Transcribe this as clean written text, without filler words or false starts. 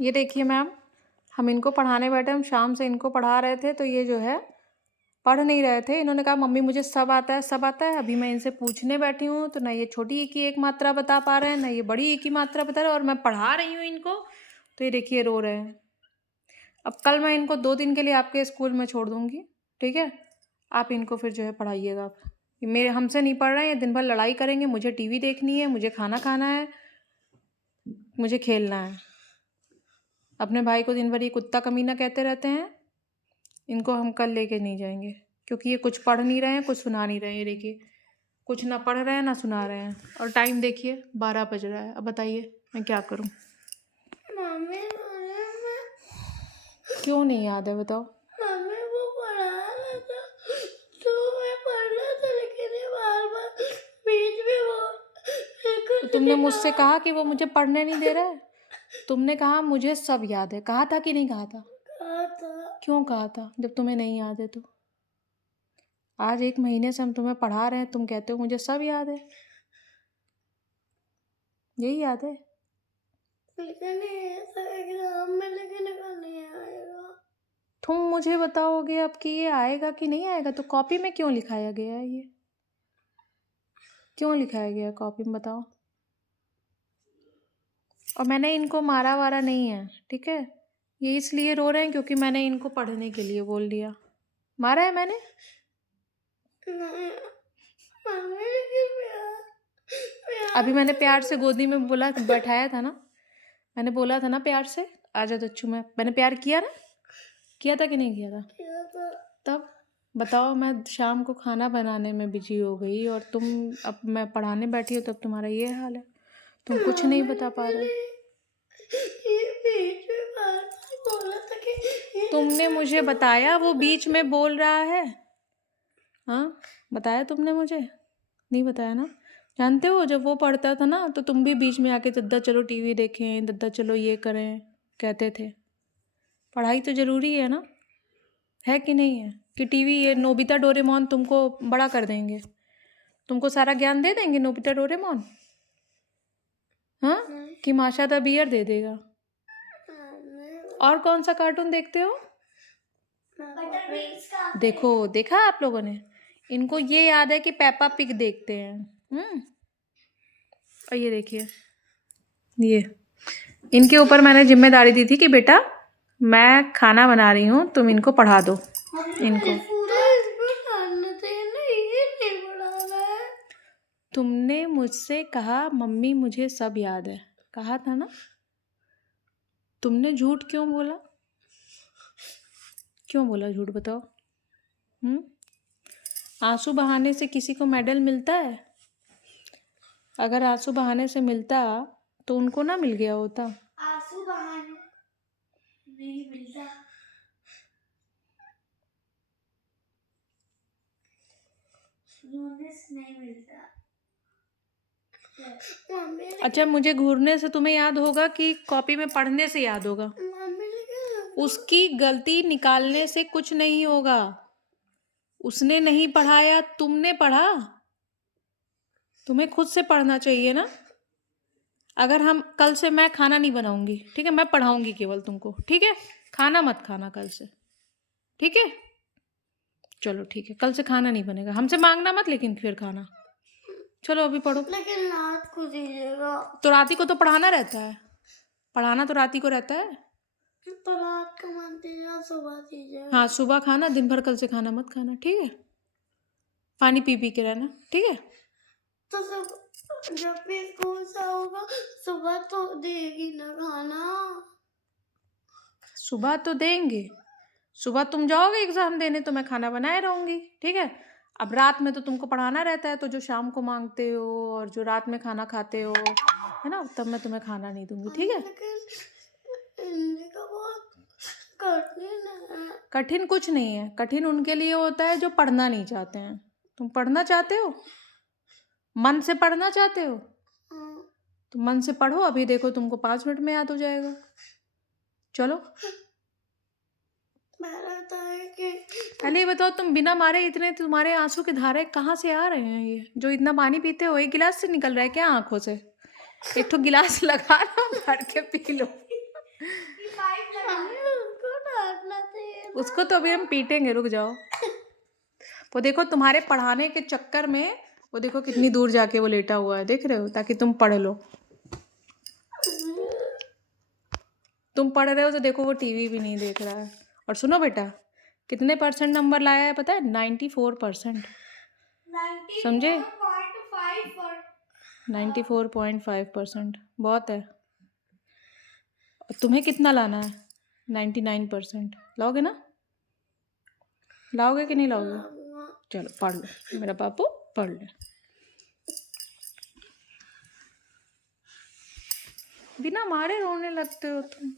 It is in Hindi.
ये देखिए मैम, हम इनको पढ़ाने बैठे, हम शाम से इनको पढ़ा रहे थे, तो ये जो है पढ़ नहीं रहे थे। इन्होंने कहा मम्मी मुझे सब आता है, सब आता है। अभी मैं इनसे पूछने बैठी हूँ तो ना ये छोटी ई की एक मात्रा बता पा रहे हैं, ना ये बड़ी ई की मात्रा बता रहे हैं, और मैं पढ़ा रही हूँ इनको तो ये देखिए रो रहे हैं। अब कल मैं इनको 2 दिन के लिए आपके स्कूल में छोड़ दूँगी, ठीक है? आप इनको फिर जो है पढ़ाइएगा आप। ये मेरे हमसे नहीं पढ़ रहे हैं, ये दिन भर लड़ाई करेंगे, मुझे टीवी देखनी है, मुझे खाना खाना है, मुझे खेलना है। अपने भाई को दिन भर ये कुत्ता कमीना कहते रहते हैं। इनको हम कल लेके नहीं जाएंगे क्योंकि ये कुछ पढ़ नहीं रहे हैं, कुछ सुना नहीं रहे हैं। ये देखिए कुछ ना पढ़ रहे हैं ना सुना रहे हैं, और टाइम देखिए 12 बज रहा है। अब बताइए मैं क्या करूं? मम्मी क्यों नहीं याद है बताओ? मम्मी वो पढ़ा रहा था तो मैं पढ़ रहा था, लेकिन ये बार-बार बीच में वो तो कुछ तुमने नहीं मुझसे कहा। कहा कि वो मुझे पढ़ने नहीं दे रहा है। तुमने कहा मुझे सब याद है, कहा था कि नहीं कहा था? कहा था। क्यों कहा था जब तुम्हें नहीं याद है तो? आज 1 महीने से हम तुम्हें पढ़ा रहे हैं, तुम कहते हो मुझे सब याद है। यही याद है? लेकिन ये तो एग्जाम में लिखने का नहीं आएगा। तुम मुझे बताओगे अब कि ये आएगा कि नहीं आएगा, तो कॉपी में क्यों लिखाया गया है ये? क्यों लिखाया गया है कॉपी में बताओ? और मैंने इनको मारा वारा नहीं है, ठीक है? ये इसलिए रो रहे हैं क्योंकि मैंने इनको पढ़ने के लिए बोल दिया। मारा है मैंने? नहीं मम्मी, लेकिन प्यार अभी मैंने से प्यार से गोदी में बोला, बैठाया था ना, मैंने बोला था ना प्यार से आजा दच्चू में। मैंने प्यार किया ना? किया था कि नहीं किया था? किया था। तब बताओ, मैं शाम को खाना बनाने में बिजी हो गई और तुम, अब मैं पढ़ाने बैठी हो तब तुम्हारा ये हाल है। तुम कुछ नहीं मम्मी बता पा रहे हो। ये बीच में बार-बार बोला था कि ये तुमने मुझे सब बताया वो बीच में बोल रहा है? हाँ बताया तुमने मुझे? नहीं बताया ना? जानते हो जब वो पढ़ता था ना तो तुम भी बीच में आके दद्दा चलो टीवी देखें, दद्दा चलो ये करें कहते थे। पढ़ाई तो ज़रूरी है ना, है कि नहीं है? कि टीवी ये नोबिता डोरेमोन तुमको बड़ा कर देंगे, तुमको सारा ज्ञान दे देंगे नोबिता डोरेमोन? हाँ, कि माशा द बियर दे देगा? और कौन सा कार्टून देखते हो? देखो देखा आप लोगों ने, इनको ये याद है कि पेपा पिग देखते हैं। और ये देखिए, ये इनके ऊपर मैंने जिम्मेदारी दी थी कि बेटा मैं खाना बना रही हूँ, तुम इनको पढ़ा दो। इनको तुमने मुझसे कहा मम्मी मुझे सब याद है, कहा था ना? तुमने झूठ क्यों बोला? क्यों बोला झूठ बताओ? आंसू बहाने से किसी को मेडल मिलता है? अगर आंसू बहाने से मिलता तो उनको ना मिल गया होता? आंसू बहाने नहीं मिलता। रोने से नहीं मिलता। अच्छा, मुझे घूरने से तुम्हें याद होगा कि कॉपी में पढ़ने से याद होगा? उसकी गलती निकालने से कुछ नहीं होगा। उसने नहीं पढ़ाया, तुमने पढ़ा। तुम्हें खुद से पढ़ना चाहिए ना। अगर हम कल से, मैं खाना नहीं बनाऊंगी, ठीक है? मैं पढ़ाऊंगी केवल तुमको, ठीक है? खाना मत खाना कल से, ठीक है? चलो ठीक है, कल से खाना नहीं बनेगा, हमसे मांगना मत लेकिन फिर खाना। चलो अभी पढ़ो। लेकिन रात को दीजिएगा। तो राती को तो पढ़ाना रहता है, पढ़ाना तो राती को रहता है। तो रात को मत दीजिएगा, सुबह दीजिएगा। हाँ सुबह खाना, दिन भर कल से खाना मत खाना, ठीक है? पानी पी पी के रहना, ठीक है? तो सब जब भी स्कूल से होगा सुबह तो देगी ना खाना। सुबह तो देंगे, सुबह तुम जाओगे एग्जाम देने तो मैं खाना बनाए रहूंगी, ठीक है? अब रात में तो तुमको पढ़ाना रहता है, तो जो शाम को मांगते हो और जो रात में खाना खाते हो, है ना, तब मैं तुम्हें खाना नहीं दूंगी, ठीक है? हिंदी का बहुत कठिन है। कठिन कुछ नहीं है, कठिन उनके लिए होता है जो पढ़ना नहीं चाहते हैं। तुम पढ़ना चाहते हो, मन से पढ़ना चाहते हो, तो मन से पढ़ो। अभी देखो तुमको 5 मिनट में याद हो जाएगा। चलो पहले ये बताओ, तुम बिना मारे इतने, तुम्हारे आंसू के धारे कहाँ से आ रहे हैं? ये जो इतना पानी पीते हो, एक गिलास से निकल रहा है क्या आंखों से? एक तो गिलास लगा लो, भर के पी लो। उसको तो अभी हम पीटेंगे, रुक जाओ। वो देखो तुम्हारे पढ़ाने के चक्कर में वो देखो कितनी दूर जाके वो लेटा हुआ है, देख रहे हो, ताकि तुम पढ़ लो। तुम पढ़ रहे हो तो देखो वो टीवी भी नहीं देख रहा है। और सुनो बेटा, कितने % नंबर लाया है पता है? 94%। समझे? 94.5%, बहुत है। और तुम्हें कितना लाना है? 99%। लाओगे ना? लाओगे कि नहीं लाओगे? चलो पढ़ लो मेरा पापू, पढ़ ले। बिना मारे रोने लगते हो तुम।